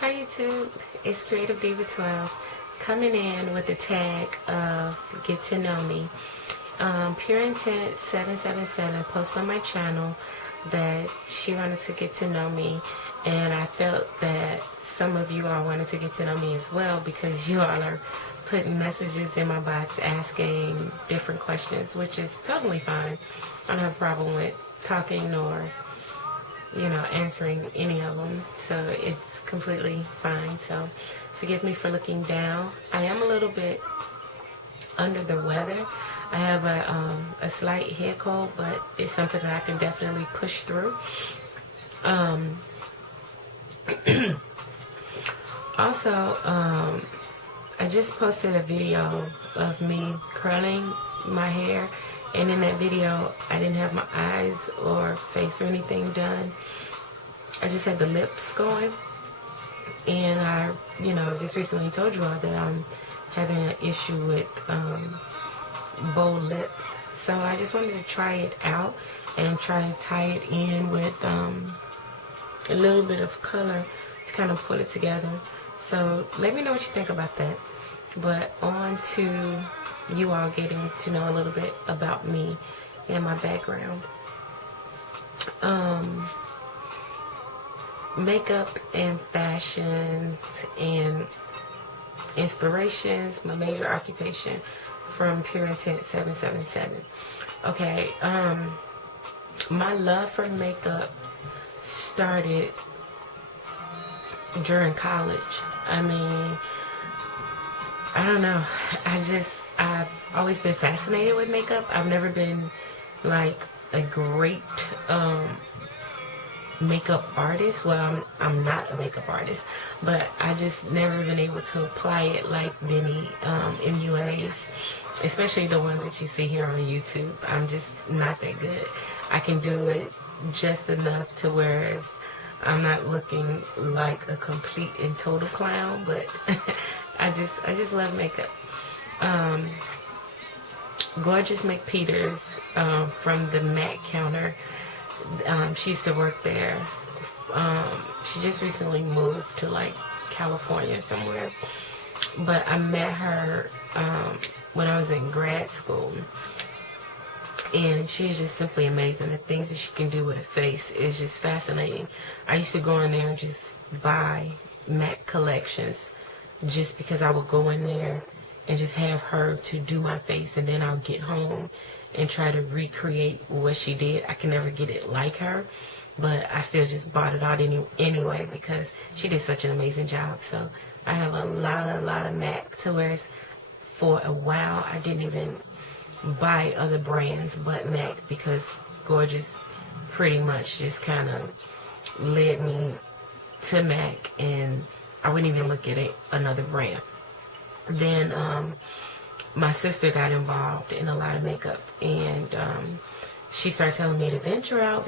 Hi YouTube, it's Creative Diva 12 coming in with the tag of Get to Know Me. Pure Intent 777 posted on my channel that she wanted to get to know me, and I felt that some of you all wanted to get to know me as well because you all are putting messages in my box asking different questions, which is totally fine. I don't have a problem with talking or answering any of them, so it's completely fine. So forgive me for looking down. I am a little bit under the weather. I have a slight head cold, but it's something that I can definitely push through. Also, I just posted a video of me curling my hair, and in that video I didn't have my eyes or face or anything done. I just had the lips going, and I just recently told you all that I'm having an issue with bold lips, so I just wanted to try it out and try to tie it in with a little bit of color to kind of put it together. So let me know what you think about that. But on to you all getting to know a little bit about me and my background. Makeup and fashions and inspirations, my major occupation, from Pure Intent 777. Okay, my love for makeup started during college. I mean, I don't know. I've always been fascinated with makeup. I've never been like a great makeup artist. Well, I'm not a makeup artist, but I just never been able to apply it like many MUAs, especially the ones that you see here on YouTube. I'm just not that good. I can do it just enough to whereas I'm not looking like a complete and total clown, but I just love makeup. Gorgeous McPeters from the MAC counter. She used to work there. She just recently moved to like California somewhere, but I met her when I was in grad school, and she's just simply amazing. The things that she can do with a face is just fascinating. I used to go in there and just buy MAC collections just because I would go in there and just have her to do my face, and then I'll get home and try to recreate what she did. I can never get it like her, but I still just bought it out anyway because she did such an amazing job. So I have a lot of MAC, to where for a while I didn't even buy other brands but MAC because Gorgeous pretty much just kind of led me to MAC, and I wouldn't even look at another brand. Then my sister got involved in a lot of makeup, and she started telling me to venture out,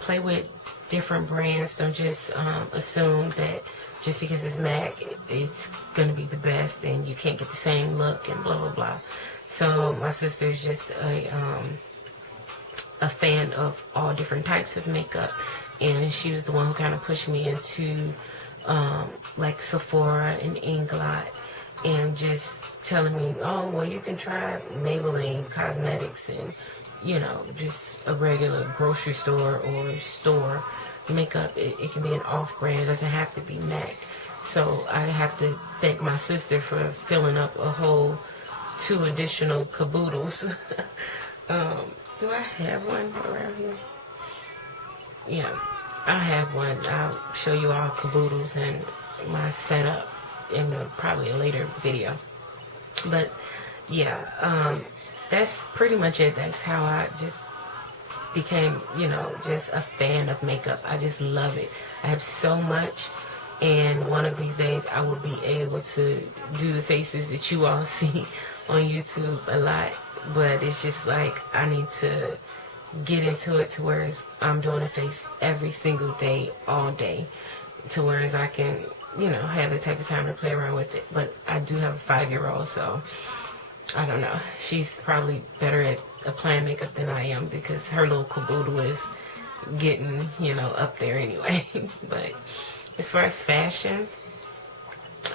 play with different brands. Don't just assume that just because it's MAC, it's going to be the best and you can't get the same look and blah, blah, blah. So my sister is just a fan of all different types of makeup, and she was the one who kind of pushed me into like Sephora and Inglot, and just telling me, oh, well, you can try Maybelline Cosmetics and, just a regular grocery store or store makeup. It can be an off-brand. It doesn't have to be MAC. So I have to thank my sister for filling up a whole 2 additional caboodles. Do I have one around here? Yeah, I have one. I'll show you all caboodles and my setup in probably a later video. But yeah, that's pretty much it. That's how I just became, just a fan of makeup. I just love it. I have so much, and one of these days I will be able to do the faces that you all see on YouTube a lot. But it's just like I need to get into it to where I'm doing a face every single day, all day, to where I can, have the type of time to play around with it. But I do have a 5-year-old, so I don't know. She's probably better at applying makeup than I am because her little caboodle is getting, up there anyway. But As far as fashion,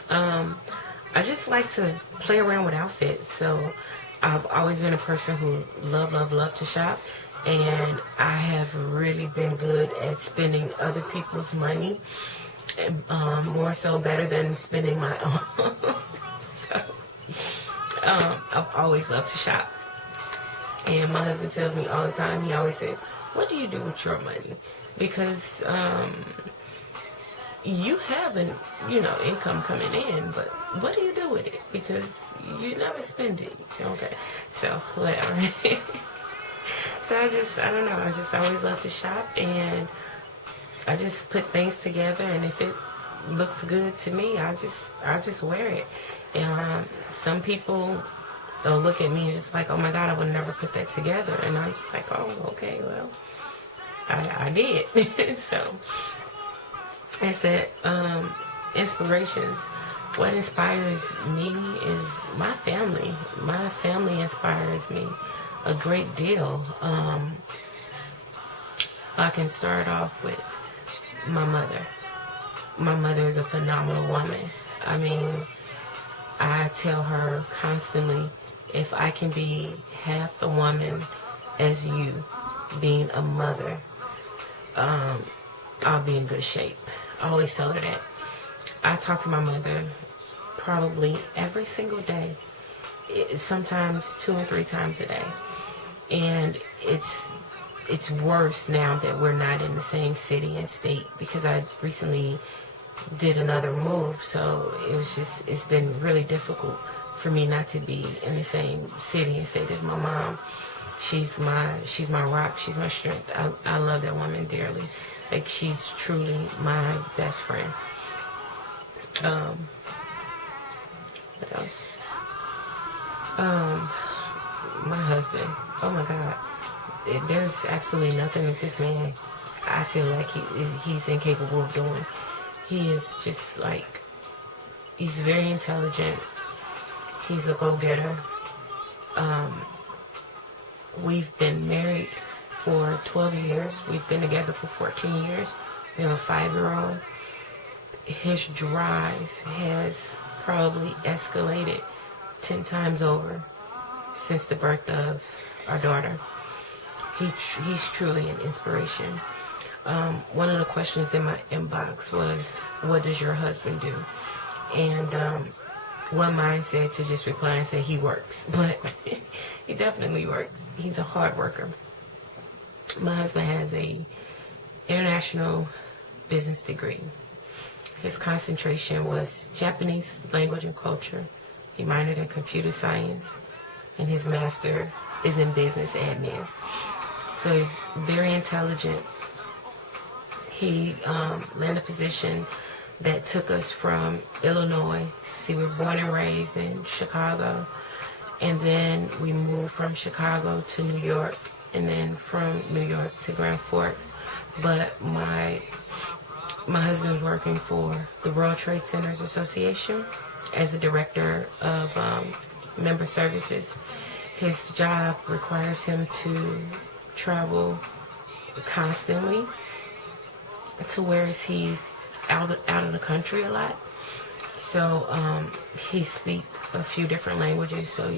I just like to play around with outfits. So I've always been a person who love to shop. And I have really been good at spending other people's money, more so better than spending my own. So, I've always loved to shop. And my husband tells me all the time, he always says, what do you do with your money? Because you have an, income coming in, but what do you do with it? Because you never spend it. Okay, so whatever. So I don't know, I just always love to shop, and I just put things together, and if it looks good to me, I'll just wear it. And some people they'll look at me and just like, oh my God, I would never put that together. And I'm just like, oh, okay, well, I did. So I said, inspirations. What inspires me is my family. My family inspires me a great deal. I can start off with my mother. My mother is a phenomenal woman. I mean, I tell her constantly, if I can be half the woman as you, being a mother, I'll be in good shape. I always tell her that. I talk to my mother probably every single day, sometimes 2 and 3 times a day. And it's worse now that we're not in the same city and state, because I recently did another move, so it's been really difficult for me not to be in the same city and state as my mom. She's my rock, she's my strength. I love that woman dearly. Like, she's truly my best friend. What else? My husband. Oh my God. There's absolutely nothing that this man, I feel like he's incapable of doing. He is just like, he's very intelligent. He's a go-getter. We've been married for 12 years. We've been together for 14 years. We have a 5-year-old. His drive has probably escalated 10 times over since the birth of our daughter. He's truly an inspiration. One of the questions in my inbox was, what does your husband do? And one mind said to just reply and say he works, but he definitely works. He's a hard worker. My husband has a international business degree. His concentration was Japanese language and culture. He minored in computer science, and his master is in business admin. So he's very intelligent. He landed a position that took us from Illinois. See, we were born and raised in Chicago, and then we moved from Chicago to New York, and then from New York to Grand Forks. But my husband was working for the World Trade Centers Association as a director of member services. His job requires him to travel constantly, to where he's out of the country a lot. So he speaks a few different languages, so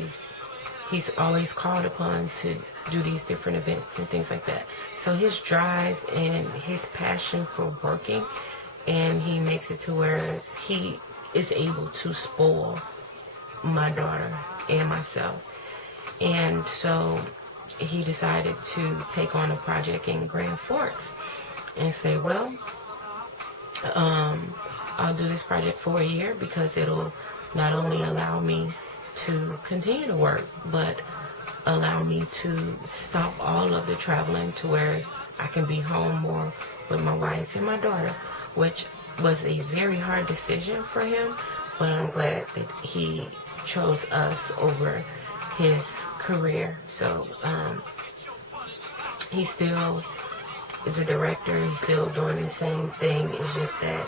he's always called upon to do these different events and things like that. So his drive and his passion for working, and he makes it to where he is able to spoil my daughter and myself. And so he decided to take on a project in Grand Forks and say, well, I'll do this project for a year because it'll not only allow me to continue to work, but allow me to stop all of the traveling to where I can be home more with my wife and my daughter, which was a very hard decision for him, but I'm glad that he chose us over his career. So he still is a director. He's still doing the same thing. It's just that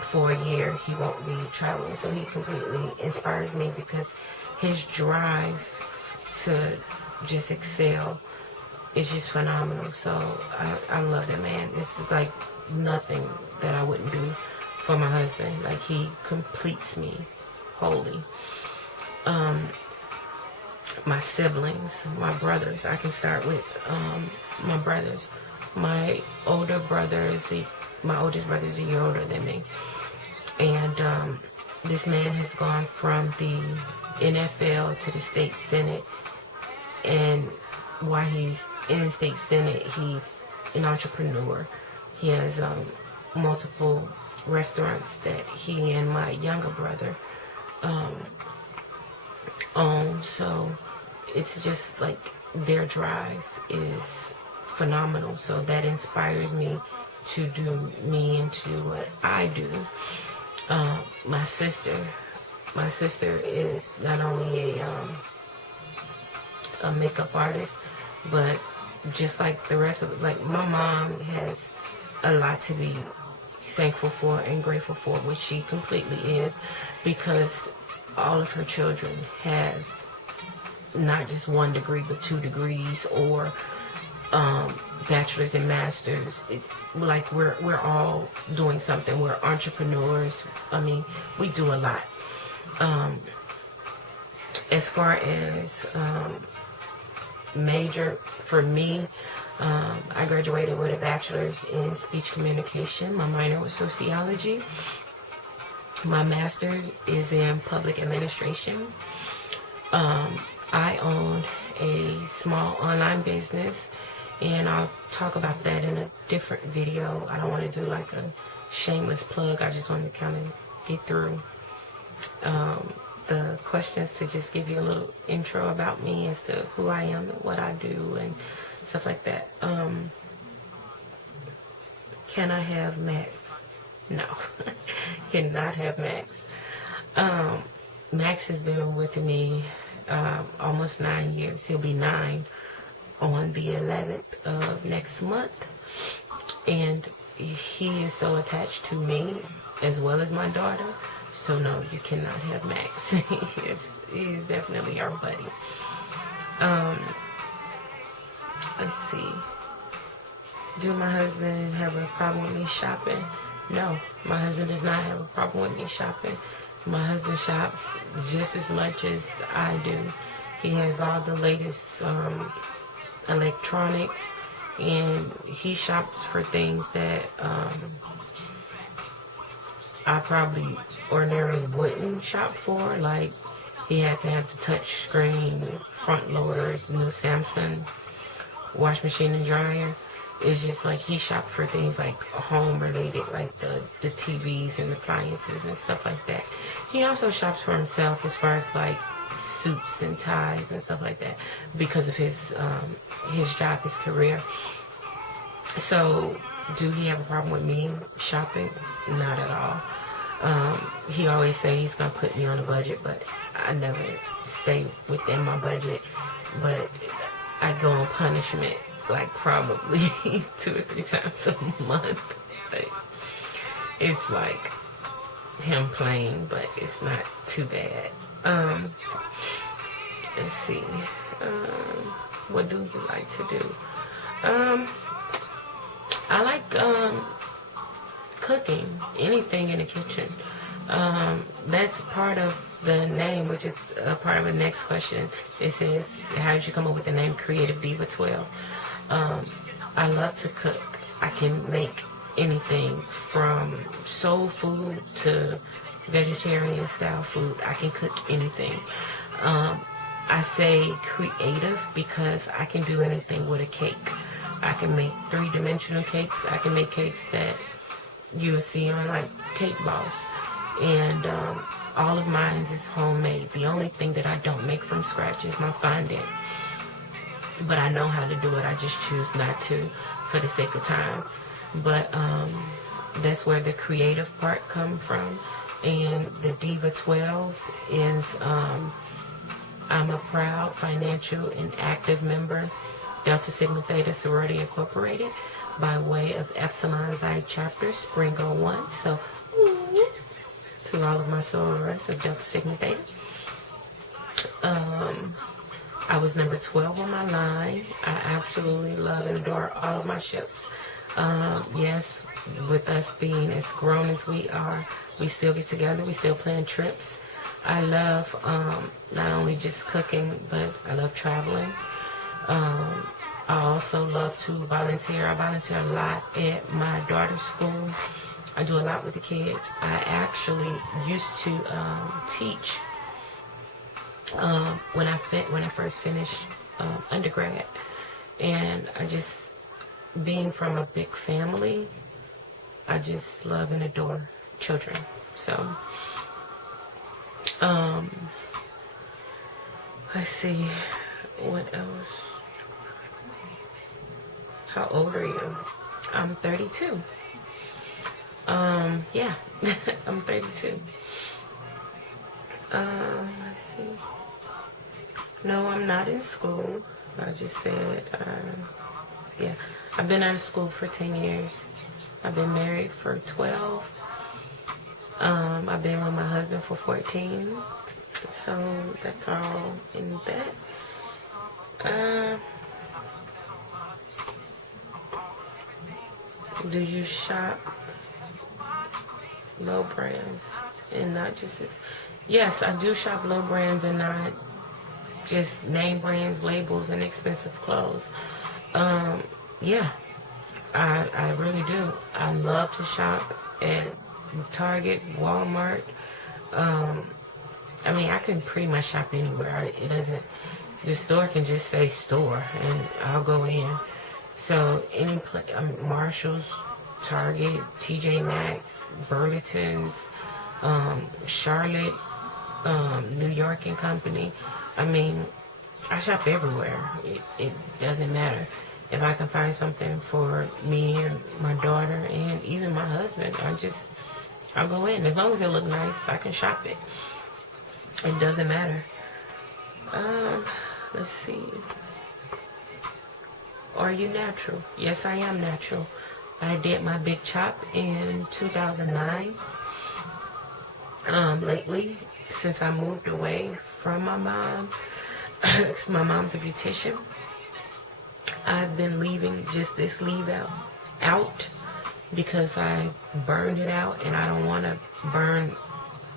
for a year he won't be traveling. So he completely inspires me because his drive to just excel is just phenomenal. So I love that man. This is like nothing that I wouldn't do for my husband. Like, he completes me wholly. My siblings, my brothers, I can start with my brothers. My oldest brother is a year older than me. And this man has gone from the NFL to the state senate. And while he's in the state senate, he's an entrepreneur. He has multiple restaurants that he and my younger brother own. So it's just like their drive is phenomenal. So that inspires me to do me and to what I do. My sister is not only a makeup artist, but just like the rest of, like, my mom has a lot to be thankful for and grateful for, which she completely is, because all of her children have not just 1 degree but 2 degrees, or bachelor's and master's. It's like we're all doing something. We're entrepreneurs. I mean, we do a lot. As far as major for me, I graduated with a bachelor's in speech communication. My minor was sociology. My master's is in public administration. I own a small online business, and I'll talk about that in a different video. I don't want to do like a shameless plug. I just want to kind of get through the questions to just give you a little intro about me as to who I am and what I do and stuff like that. Can I have Max? No. Cannot have Max. Max has been with me almost 9 years. He'll be 9 on the 11th of next month. And he is so attached to me as well as my daughter. So no, you cannot have Max. He is definitely our buddy. Let's see. Do my husband have a problem with me shopping? No, my husband does not have a problem with me shopping. My husband shops just as much as I do. He has all the latest electronics, and he shops for things that I probably ordinarily wouldn't shop for. Like, he had to have the touch screen, front loaders, new Samsung wash machine and dryer. It's just like he shopped for things like home related, like the TVs and appliances and stuff like that. He also shops for himself as far as like suits and ties and stuff like that because of his job, his career. So, do he have a problem with me shopping? Not at all. He always say he's gonna put me on a budget, but I never stay within my budget. But I go on punishment like probably 2 or 3 times a month. Like, it's like him playing, but it's not too bad. Let's see. What do you like to do? I like cooking, anything in the kitchen. That's part of the name, which is a part of the next question. It says, how did you come up with the name Creative Diva 12? I love to cook. I can make anything from soul food to vegetarian style food. I can cook anything. I say creative because I can do anything with a cake. I can make 3-dimensional cakes. I can make cakes that you'll see on like Cake Boss. And all of mine is homemade. The only thing that I don't make from scratch is my fondant. But I know how to do it. I just choose not to for the sake of time. But that's where the creative part comes from. And the Diva 12 is I'm a proud financial and active member, Delta Sigma Theta Sorority Incorporated, by way of Epsilon Xi Chapter, Spring 01. So, to all of my sorors of Delta Sigma Theta. I was number 12 on my line. I absolutely love and adore all of my ships. Yes, with us being as grown as we are, we still get together, we still plan trips. I love not only just cooking, but I love traveling. I also love to volunteer. I volunteer a lot at my daughter's school. I do a lot with the kids. I actually used to teach when I first finished undergrad, and I just, being from a big family, I just love and adore children. So let's see, what else? How old are you? I'm 32. Yeah, I'm 32. Let's see. No, I'm not in school. I just said, yeah, I've been out of school for 10 years. I've been married for 12. I've been with my husband for 14. So that's all in that. Do you shop low brands and not just yes, I do shop low brands and not just name brands, labels, and expensive clothes. Yeah, I really do. I love to shop at Target, Walmart. I mean, I can pretty much shop anywhere. It doesn't, the store can just say store and I'll go in. So any place, Marshalls, Target, TJ Maxx, Burlington's, Charlotte, New York and Company. I mean, I shop everywhere. It doesn't matter. If I can find something for me and my daughter and even my husband, I'll go in. As long as it looks nice, I can shop it. It doesn't matter. Let's see. Are you natural? Yes, I am natural. I did my big chop in 2009. Lately, since I moved away from my mom, because my mom's a beautician, I've been leaving just this leave out because I burned it out and I don't want to burn.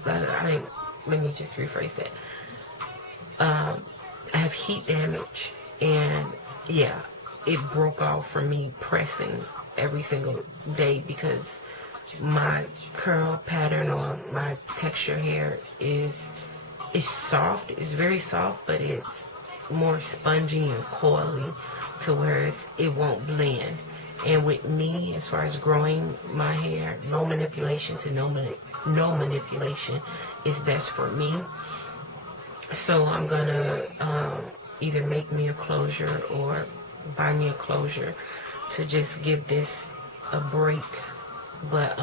Let me just rephrase that. I have heat damage, and yeah, it broke off from me pressing every single day because my curl pattern or my texture hair is soft. It's very soft, but it's more spongy and coily to where it won't blend. And with me, as far as growing my hair, no manipulation to no manipulation is best for me. So I'm gonna either make me a closure or buy me a closure to just give this a break. But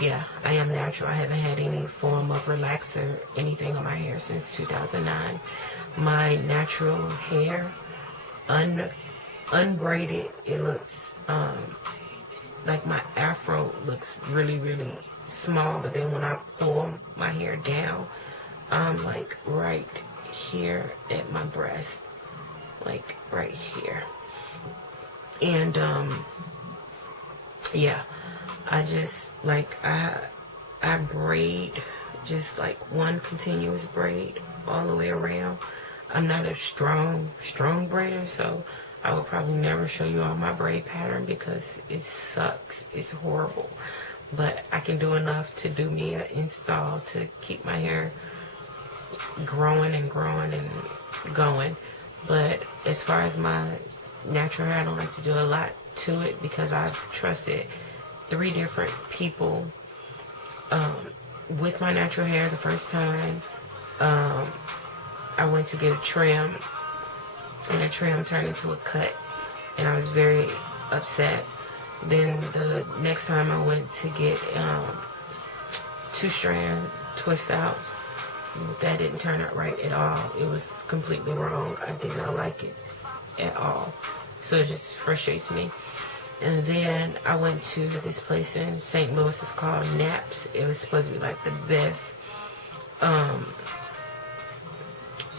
yeah, I am natural. I haven't had any form of relaxer, anything on my hair since 2009. My natural hair, unbraided, it looks like my afro looks really, really small, but then when I pull my hair down, I'm like right here at my breast, like right here. And yeah, I just like I braid just like one continuous braid all the way around. I'm not a strong braider, so I will probably never show you all my braid pattern because it sucks. It's horrible. But I can do enough to do me an install to keep my hair growing and going. But as far as my natural hair, I don't like to do a lot to it because I've trusted 3 different people with my natural hair. The first time I went to get a trim, and the trim turned into a cut, and I was very upset. Then the next time I went to get 2-strand twist outs, that didn't turn out right at all. It was completely wrong. I did not like it at all. So it just frustrates me. And then I went to this place in St. Louis. It's called Naps. It was supposed to be like the best, I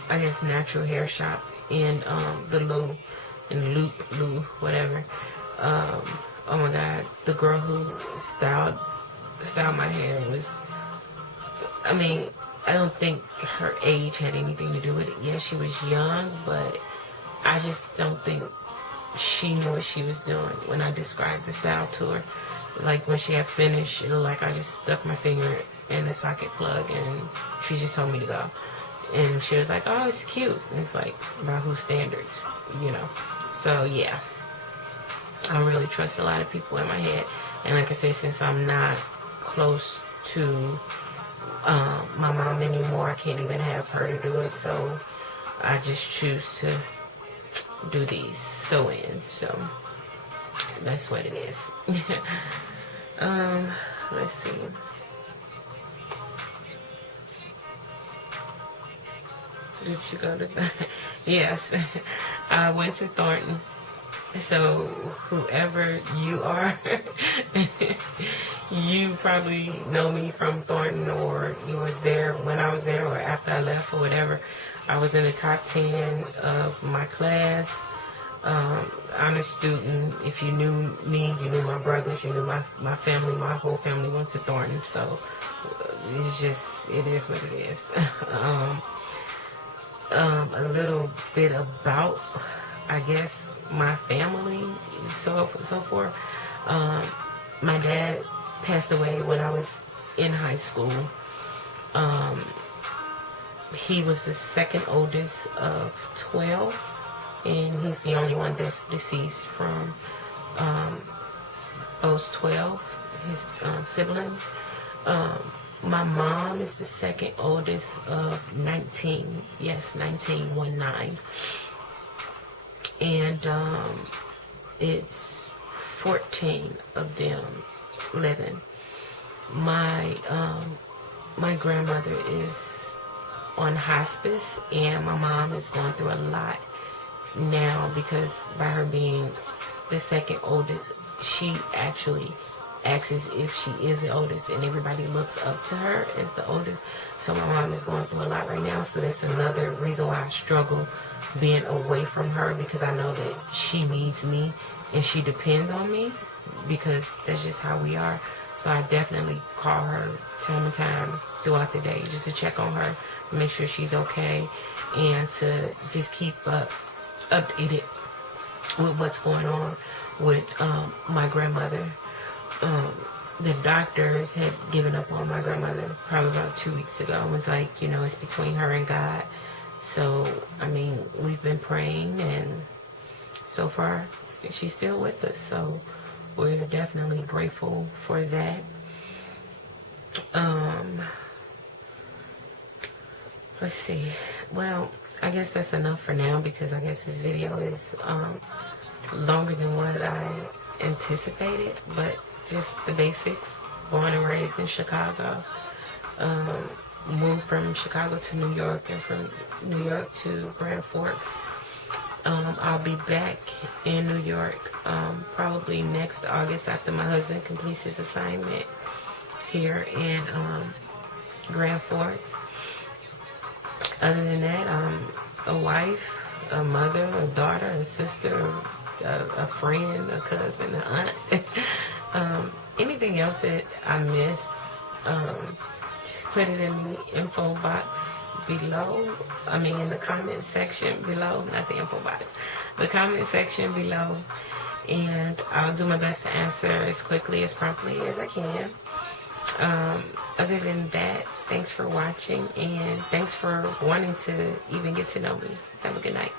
guess, natural hair shop in the Loop, whatever. oh my God, the girl who styled my hair was, I mean, I don't think her age had anything to do with it. Yes, she was young, but I just don't think she knew what she was doing when I described the style to her. Like when she had finished, it looked like I just stuck my finger in the socket plug and she just told me to go. And she was like, oh, it's cute. And it's like, by whose standards, you know? So yeah, I don't really trust a lot of people in my head. And like I said, since I'm not close to my mom anymore, I can't even have her to do it. So I just choose to do these sew-ins. So that's what it is. Let's see. Did you go to yes, I went to Thornton. So whoever you are, you probably know me from Thornton, or you was there when I was there or after I left or whatever. I was in the top 10 of my class. Honor student. If you knew me, you knew my brothers, you knew my family. My whole family went to Thornton. So it's just, it is what it is. A little bit about, I guess, my family, so forth. My dad passed away when I was in high school. He was the second oldest of 12, and he's the only one that's deceased from those 12, his siblings. My mom is the second oldest of 19. Yes, 19, 19. And it's 14 of them living. My grandmother is on hospice, and my mom is going through a lot now because by her being the second oldest, she actually asks if she is the oldest, and everybody looks up to her as the oldest. So my mom is going through a lot right now, so that's another reason why I struggle being away from her, because I know that she needs me and she depends on me, because that's just how we are. So I definitely call her time and time throughout the day just to check on her, make sure she's okay, and to just keep updated with what's going on with my grandmother. The doctors had given up on my grandmother probably about 2 weeks ago. It was like, you know, it's between her and God. So, I mean, we've been praying, and so far she's still with us. So we're definitely grateful for that. Let's see. Well, I guess that's enough for now, because I guess this video is longer than what I anticipated, but just the basics. Born and raised in Chicago. Moved from Chicago to New York, and from New York to Grand Forks. I'll be back in New York probably next August after my husband completes his assignment here in Grand Forks. Other than that, I'm a wife, a mother, a daughter, a sister, a friend, a cousin, an aunt. Anything else that I missed, just put it in the info box below. I mean, in the comment section below, not the info box, the comment section below. And I'll do my best to answer as quickly, as promptly as I can. Other than that, thanks for watching, and thanks for wanting to even get to know me. Have a good night.